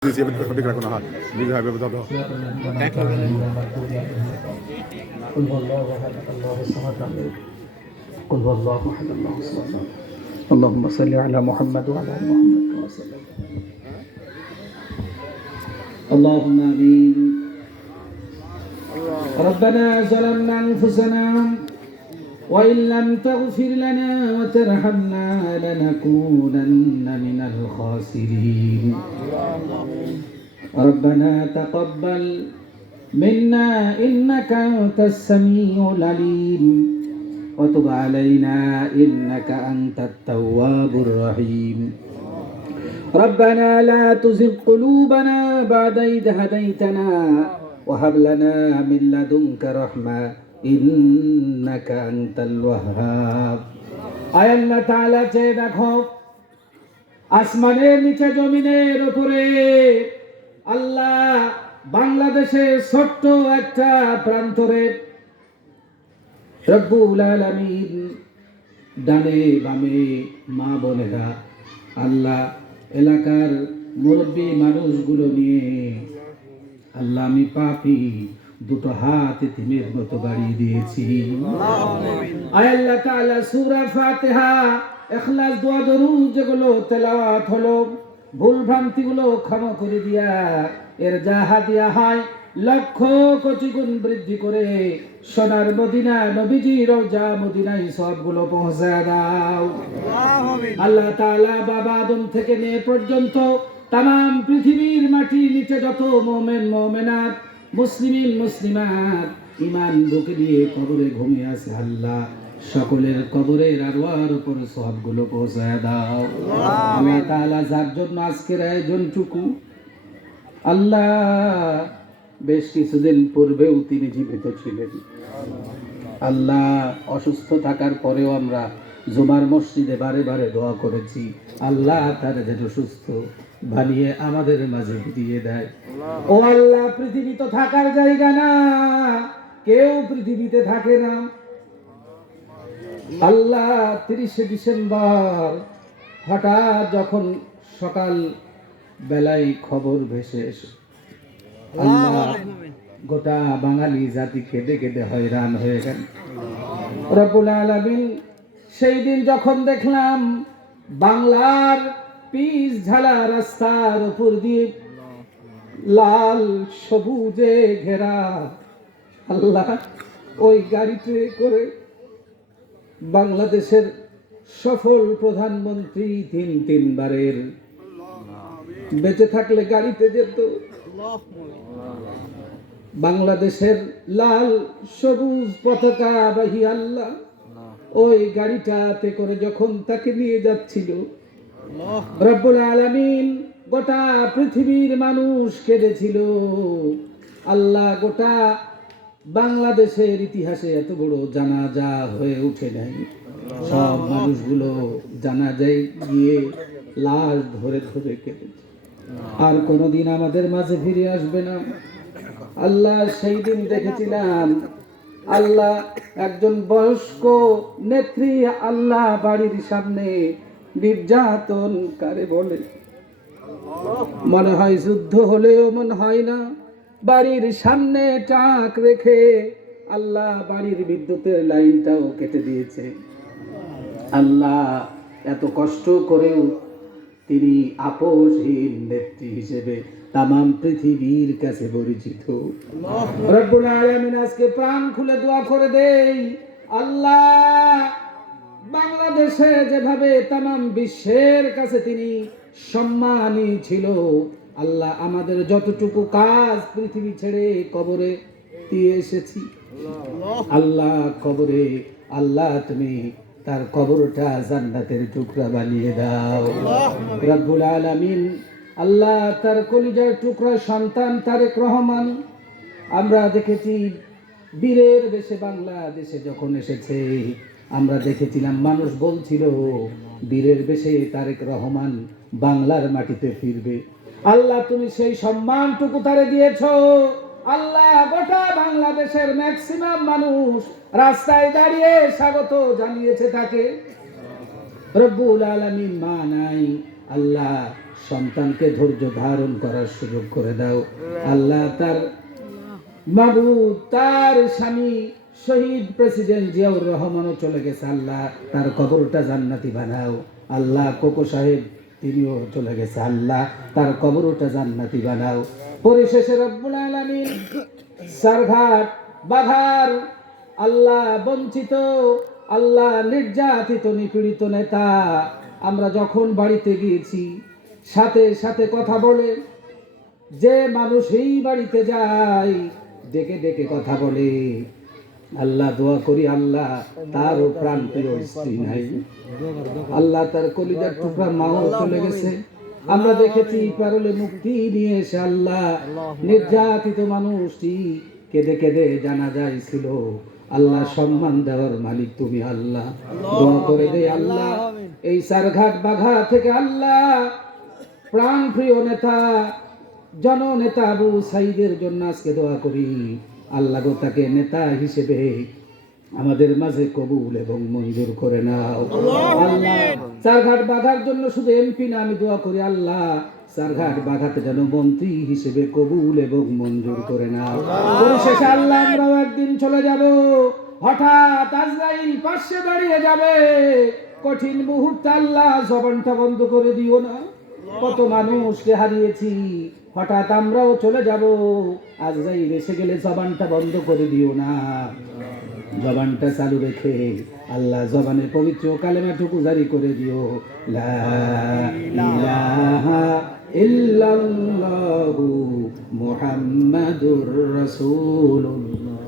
সঠিক রাখুন হাত নিজে হবে দাদা قل هو الله احد الله الصمد قل هو الله احد الله الصمد اللهم صل على محمد وعلى ال محمد كما صليت اللهم امين ربنا ظلمنا انفسنا وإن لم تغفر لنا وترحمنا لنكونن من الخاسرين ربنا تقبل منا إنك أنت السميع العليم وتب علينا إنك أنت التواب الرحيم ربنا لا تزغ قلوبنا بعد إذ هديتنا وهب لنا من لدنك رحمة ইন্নাকা আনতাল ওয়াহ্হাব। আয় আল্লাহ তাআলা চেয়ে দেখো আসমানের নিচে জমিনের উপরে আল্লাহ বাংলাদেশের ছোট্ট একটা প্রান্তরে রব্বুল আলামিন ডানে বামে মা বোনেরা আল্লাহ এলাকার মুরব্বী মানুষগুলো নিয়ে আল্লাহ আমি পাপী দুটো হাত এতিমের মতো বাড়িয়ে দিয়েছি। আয় আল্লাহ তাআলা সূরা ফাতিহা ইখলাস দোয়া দরুদ যেগুলো তেলাওয়াত হলো ভুল ভ্রান্তিগুলো ক্ষমা করে দিয়া এর যা হাদিয়া হয় লক্ষ কোটি গুণ বৃদ্ধি করে সোনার মদিনা নবীজির রওজা মদিনায় সবগুলো পৌঁছায় দাও। আল্লাহ তাআলা বাবা আদম থেকে নিয়ে পর্যন্ত তামাম পৃথিবীর মাটির নিচে যত মুমিন মুমিনাত মুসলিমিন মুসলিমাত ঈমান বুকে নিয়ে কবরে ঘুমিয়ে আছে আল্লাহ সকলের কবরের আরওয়ার উপর সবগুলো পৌঁছায় দাও। আল্লাহ তাআলা যার জন্য আজকের আয়োজনটুকু আল্লাহ বেশ কিছুদিন পূর্বেও তিনি জীবিত ছিলেন আল্লাহ অসুস্থ থাকার পরেও আমরা জুমার মসজিদে বারে বারে দোয়া করেছি আল্লাহ তার যেন সুস্থ বানিয়ে আমাদের মাঝে দিয়ে দেয়। ও আল্লাহ পৃথিবী তো থাকার জায়গা না, কেউ পৃথিবীতে থাকে না আল্লাহ 30 ডিসেম্বর হঠাৎ যখন সকাল বেলায় খবর ভেসে এসে আল্লাহ গোটা বাঙালি জাতি কেঁদে কেঁদে হয়রান হয়ে গেল। রব্বুল আলামিন সেই দিন যখন দেখলাম বাংলার পিচ ঝালা রাস্তার উপর দিয়ে লাল সবুজে ঘেরা আল্লাহ ওই গাড়িতে করে বাংলাদেশের সফল প্রধানমন্ত্রী তিনবারের বেঁচে থাকলে গাড়িতে যেত বাংলাদেশের লাল সবুজ পতাকা বাহী আল্লাহ ওই গাড়িটাতে করে যখন তাকে নিয়ে যাচ্ছিল রব্বুল আলামিন গোটা পৃথিবীর মানুষ কেঁদেছিল আল্লাহ গোটা বাংলাদেশের ইতিহাসে এত বড় জানাজা হয়ে উঠে নাই সব মানুষগুলো জানাজায় গিয়ে লাশ ধরে ধরে কেঁদেছে আর কোনোদিন আমাদের মাঝে ফিরে আসবে না আল্লাহ সেই দিন দেখেছিলাম আল্লাহ একজন বয়স্ক নেত্রী আল্লাহ বাড়ির সামনে নির্যাতন কারে বলে মনে হয় যুদ্ধ হলেও মনে হয় না বাড়ির সামনে টাক রেখে আল্লাহ বাড়ির বিদ্যুতের লাইনটাও কেটে দিয়েছে আল্লাহ এত কষ্ট করেও তিনি আপোষহীন নেত্রী হিসেবে তামাম পৃথিবীর কাছে পরিচিত। রব্বুল আলামিন আজকে প্রাণ খুলে দোয়া করে দেই আল্লাহ বাংলাদেশে যেভাবে তামাম বিশ্বের কাছে তিনি সম্মানী ছিল আল্লাহ আমাদের যতটুকু কাজ পৃথিবী ছেড়ে কবরে দিয়ে এসেছি আল্লাহ কবরে আল্লাহ তুমি তার কবরটা জান্নাতের টুকরা বানিয়ে দাও। রব্বুল আলামিন আল্লাহ তার কলিজার টুকরা সন্তান তারেক রহমান আমরা দেখেছি বীরের বেশে বাংলাদেশে যখন এসেছে আমরা দেখেছিলাম মানুষ বলছিল বীরের বেশে তারেক রহমান বাংলার মাটিতে ফিরবে আল্লাহ তুমি সেই সম্মানটুকু তারে দিয়েছো আল্লাহ গোটা বাংলাদেশের ম্যাক্সিমাম মানুষ রাস্তায় দাঁড়িয়ে স্বাগত জানিয়েছে তাকে রব্বুল আলামিন মা নাই আল্লাহ সন্তানকে ধৈর্য ধারণ করার সুযোগ করে দাও আল্লাহ। তার মাবুদ, তার স্বামী শহীদ প্রেসিডেন্ট জিয়াউর রহমানও চলে গেছে, আল্লাহ তার কবরটা জান্নাতি বানাও আল্লাহ। কোকো সাহেব তিনিও চলে গেছে, আল্লাহ তার কবরটা জান্নাতি বানাও। পরিশেষে রব্বুল আলামিন সারঘাট বাঘার আল্লাহ বঞ্চিত, আল্লাহ নির্যাতিত নিপীড়িত নেতা, আমরা যখন বাড়িতে গিয়েছি সাথে সাথে কথা বলে, যে মানুষ এই বাড়িতে যায় ডেকে ডেকে কথা বলে, আল্লাহ দোয়া করি আল্লাহ তারও প্রাণ প্রিয় স্ত্রী নাই, আল্লাহ তার কলিজার টুকরা মাও চলে গেছে। আমরা দেখেছি পারলে মুক্তি নিয়ে এসে আল্লাহ নির্যাতিত মানুষটি কেঁদে কেঁদে জানাজায় ছিল। আল্লাহ সম্মান দেওয়ার মালিক তুমি আল্লাহ, দোয়া করে দে আল্লাহ এই সারঘাট বাঘা থেকে আল্লাহ প্রাণ প্রিয় নেতা জননেতা আবু সাইদের জন্য আজকে দোয়া করি আল্লাহ গো, তাকে নেতা হিসেবে আমাদের মাঝে কবুল এবং মঞ্জুর করে নাও আল্লাহ। সারঘাট বাঘার জন্য শুধু এমপি না, আমি দোয়া করি আল্লাহ সারঘাট বাঘাতে যেন মন্ত্রী হিসেবে কবুল এবং মঞ্জুর করে নাও। পরিশেষে আল্লাহ আমরাও একদিন চলে যাব, হঠাৎ আজরাইল পাশে দাঁড়িয়ে যাবে, কঠিন মুহূর্তে আল্লাহ জবানটা বন্ধ করে দিও না। কত মানুষকে হারিয়েছি, হঠাৎ আমরাও চলে যাব, আজরাইল এসে গেলে জবানটা বন্ধ করে দিও না। জবানটা চালু রেখে আল্লাহ জবানের পবিত্র কালেমাটুকু জারি করে দিও, লা ইলাহা ইল্লাল্লাহু মুহাম্মাদুর রাসূলুল্লাহ।